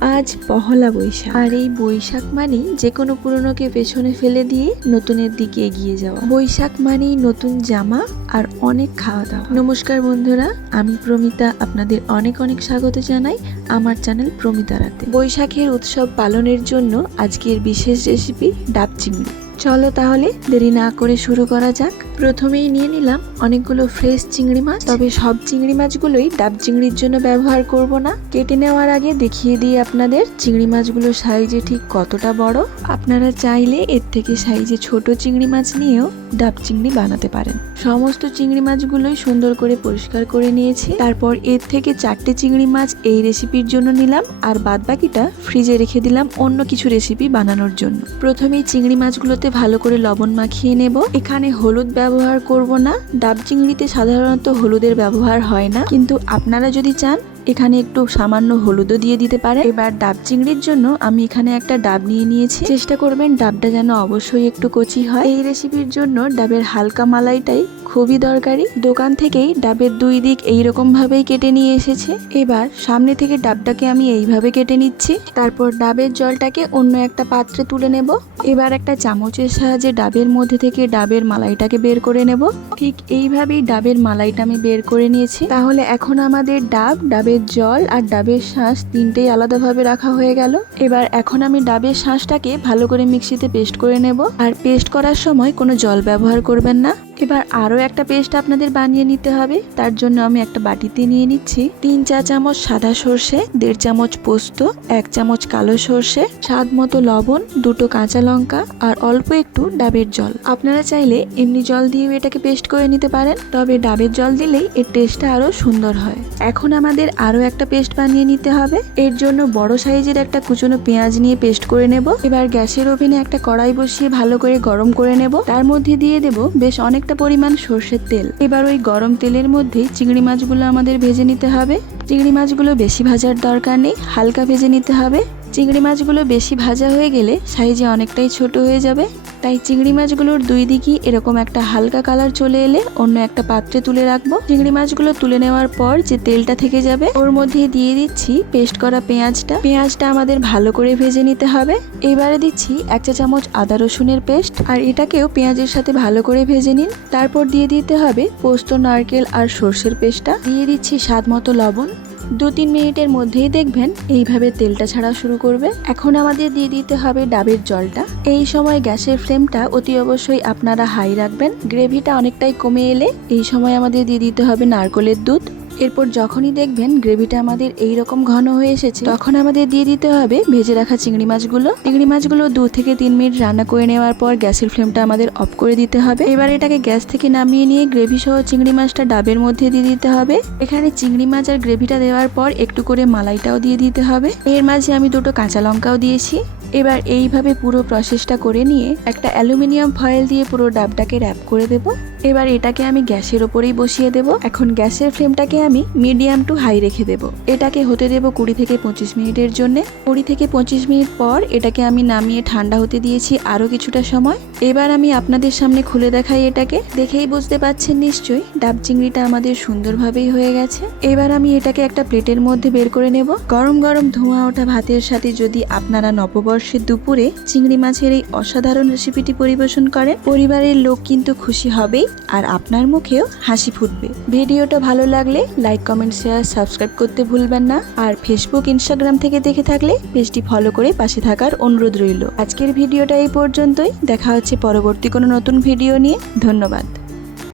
আজ পহলা বৈশাখ। আর এই বৈশাখ মানেই যে কোনো পুরনোকে পেছনে ফেলে দিয়ে নতুনের দিকে এগিয়ে যাওয়া। বৈশাখ মানেই নতুন জামা আর অনেক খাওয়া দাওয়া নমস্কার বন্ধুরা, আমি প্রমিতা। আপনাদের অনেক অনেক স্বাগত জানাই আমার চ্যানেল প্রমিতা রাতে বৈশাখের উৎসব পালনের জন্য আজকের বিশেষ রেসিপি ডাব চিংড়ি। চলো তাহলে দেরি না করে শুরু করা যাক। প্রথমেই নিয়ে নিলাম অনেকগুলো ফ্রেশ চিংড়ি মাছ। তবে সব চিংড়ি মাছগুলোই ডাব চিংড়ির জন্য ব্যবহার করব না। কেটে নেওয়ার আগে দেখিয়ে দিই আপনাদের চিংড়ি মাছগুলো সাইজে ঠিক কতটা বড়। আপনারা চাইলে এর থেকে সাইজে ছোট চিংড়ি মাছ নিয়েও ডাব চিংড়ি বানাতে পারেন। সমস্ত চিংড়ি মাছগুলোই সুন্দর করে পরিষ্কার করে নিয়েছি। তারপর এর থেকে চারটে চিংড়ি মাছ এই রেসিপির জন্য নিলাম। আর বাদ বাকিটা ফ্রিজে রেখে দিলাম অন্য কিছু রেসিপি বানানোর জন্য। প্রথমেই চিংড়ি মাছগুলোতে ভালো করে লবণ মাখিয়ে নেব। এখানে হলুদ ব্যবহার করব না। ডাব চিংড়িতে সাধারণত হলুদের ব্যবহার হয় না। কিন্তু আপনারা যদি চান, এখানে একটু সামান্য হলুদও দিয়ে দিতে পারে। এবার ডাব চিংড়ির জন্য আমি এখানে একটা ডাব নিয়ে নিয়েছি। চেষ্টা করবেন ডাবটা যেন অবশ্যই একটু কচি হয়। এই রেসিপির জন্য ডাবের হালকা মালাইটাই খুবই দরকারি। দোকান থেকেই ডাবের দুই দিক এইরকম ভাবেই কেটে নিয়ে এসেছে। এবার সামনে থেকে ডাবটাকে আমি এইভাবে কেটে নিচ্ছি। তারপর ডাবের জলটাকে অন্য একটা পাত্রে তুলে নেব। এবার একটা চামচের সাহায্যে ডাবের মধ্যে থেকে ডাবের মালাইটাকে বের করে নেব। ঠিক এইভাবেই ডাবের মালাইটা আমি বের করে নিয়েছি। তাহলে এখন আমাদের ডাব, ডাবের জল আর ডাবের শাঁস তিনটেই আলাদাভাবে রাখা হয়ে গেল। এবার এখন আমি ডাবের শাঁসটাকে ভালো করে মিক্সিতে পেস্ট করে নেব। আর পেস্ট করার সময় কোনো জল ব্যবহার করবেন না। এবার আরও একটা পেস্ট আপনাদের বানিয়ে নিতে হবে। তার জন্য আমি একটা বাটিতে নিয়ে নিচ্ছি। তিন চা চামচ সাদা সর্ষে, দেড় চামচ পোস্ত, এক চামচ কালো সর্ষে, স্বাদ মতো লবণ, দুটো কাঁচা লঙ্কা আর অল্প একটু ডাবের জল। আপনারা চাইলে এমনি জল দিয়েও এটাকে পেস্ট করে নিতে পারেন, তবে ডাবের জল দিলেই এর টেস্টটা আরও সুন্দর হয়। এখন আমাদের আরও একটা পেস্ট বানিয়ে নিতে হবে। এর জন্য বড় সাইজের একটা কুচনো পেঁয়াজ নিয়ে পেস্ট করে নেব। এবার গ্যাসের ওভেনে একটা কড়াই বসিয়ে ভালো করে গরম করে নেব। তার মধ্যে দিয়ে দেব বেশ অনেকটা পরিমাণ সর্ষের তেল। এবার ওই গরম তেলের মধ্যেই চিংড়ি মাছগুলো আমাদের ভেজে নিতে হবে। চিংড়ি মাছগুলো বেশি ভাজার দরকার নেই, হালকা ভেজে নিতে হবে। চিংড়ি মাছগুলো বেশি ভাজা হয়ে গেলে সাইজে অনেকটাই ছোট হয়ে যাবে। তাই চিংড়ি মাছগুলোর দুই দিকই এরকম একটা হালকা কালার চলে এলে অন্য একটা পাত্রে তুলে রাখব। চিংড়ি মাছগুলো তুলে নেওয়ার পর যে তেলটা থেকে যাবে, ওর মধ্যে দিয়ে দিচ্ছি পেস্ট করা পেঁয়াজটা। পেঁয়াজটা আমাদের ভালো করে ভেজে নিতে হবে। এবারে দিচ্ছি এক চা চামচ আদা রসুনের পেস্ট। আর এটাকেও পেঁয়াজের সাথে ভালো করে ভেজে নিন। তারপর দিয়ে দিতে হবে পোস্ত, নারকেল আর সর্ষের পেস্টটা। দিয়ে দিচ্ছি স্বাদ মতো লবণ। দু তিন মিনিটের মধ্যেই দেখবেন এইভাবে তেলটা ছাড়া শুরু করবে। এখন আমাদের দিয়ে দিতে হবে ডাবের জলটা। এই সময় গ্যাসের ফ্লেমটা অতি অবশ্যই আপনারা হাই রাখবেন। গ্রেভিটা অনেকটাই কমে এলে এই সময় আমাদের দিয়ে দিতে হবে নারকলের দুধ। এরপর যখনই দেখবেন গ্রেভিটা আমাদের এই রকম ঘন হয়ে এসেছে, তখন আমাদের দিয়ে দিতে হবে ভেজে রাখা চিংড়ি মাছগুলো। চিংড়ি মাছগুলো দু থেকে তিন মিনিট রান্না করে নেওয়ার পর গ্যাসের ফ্লেমটা আমাদের অফ করে দিতে হবে। এবার এটাকে গ্যাস থেকে নামিয়ে নিয়ে গ্রেভি সহ চিংড়ি মাছটা ডাবের মধ্যে দিয়ে দিতে হবে। এখানে চিংড়ি মাছ আর গ্রেভিটা দেওয়ার পর একটু করে মালাইটাও দিয়ে দিতে হবে। এর মাঝে আমি দুটো কাঁচা লঙ্কাও দিয়েছি। এবার এইভাবে পুরো প্রসেসটা করে নিয়ে একটা অ্যালুমিনিয়াম ফয়েল দিয়ে পুরো ডাবটাকে র্যাপ করে দেব। এবার এটাকে আমি গ্যাসের ওপরেই বসিয়ে দেব। এখন গ্যাসের ফ্লেমটাকে আমি মিডিয়াম টু হাই রেখে দেব। এটাকে হতে দেব কুড়ি থেকে পঁচিশ মিনিটের জন্য। কুড়ি থেকে পঁচিশ মিনিট পর এটাকে আমি নামিয়ে ঠান্ডা হতে দিয়েছি আরও কিছুটা সময়। এবার আমি আপনাদের সামনে খুলে দেখাই এটাকে। দেখেই বুঝতে পাচ্ছেন নিশ্চয়ই ডাব চিংড়িটা আমাদের সুন্দরভাবেই হয়ে গেছে। এবার আমি এটাকে একটা প্লেটের মধ্যে বের করে নেব। গরম গরম ধোঁয়া ওঠা ভাতের সাথে যদি আপনারা নববর্ষের দুপুরে চিংড়ি মাছের এই অসাধারণ রেসিপিটি পরিবেশন করেন পরিবারের লোক কিন্তু খুশি হবেই আর আপনার মুখেও হাসি ফুটবে। ভিডিওটা ভালো লাগলে লাইক কমেন্ট শেয়ার সাবস্ক্রাইব করতে ভুলবেন না। আর ফেসবুক ইনস্টাগ্রাম থেকে দেখে থাকলে পেজটি ফলো করে পাশে থাকার অনুরোধ রইল। আজকের ভিডিওটা এই পর্যন্তই। দেখা হচ্ছে পরবর্তী কোনো নতুন ভিডিও নিয়ে। ধন্যবাদ।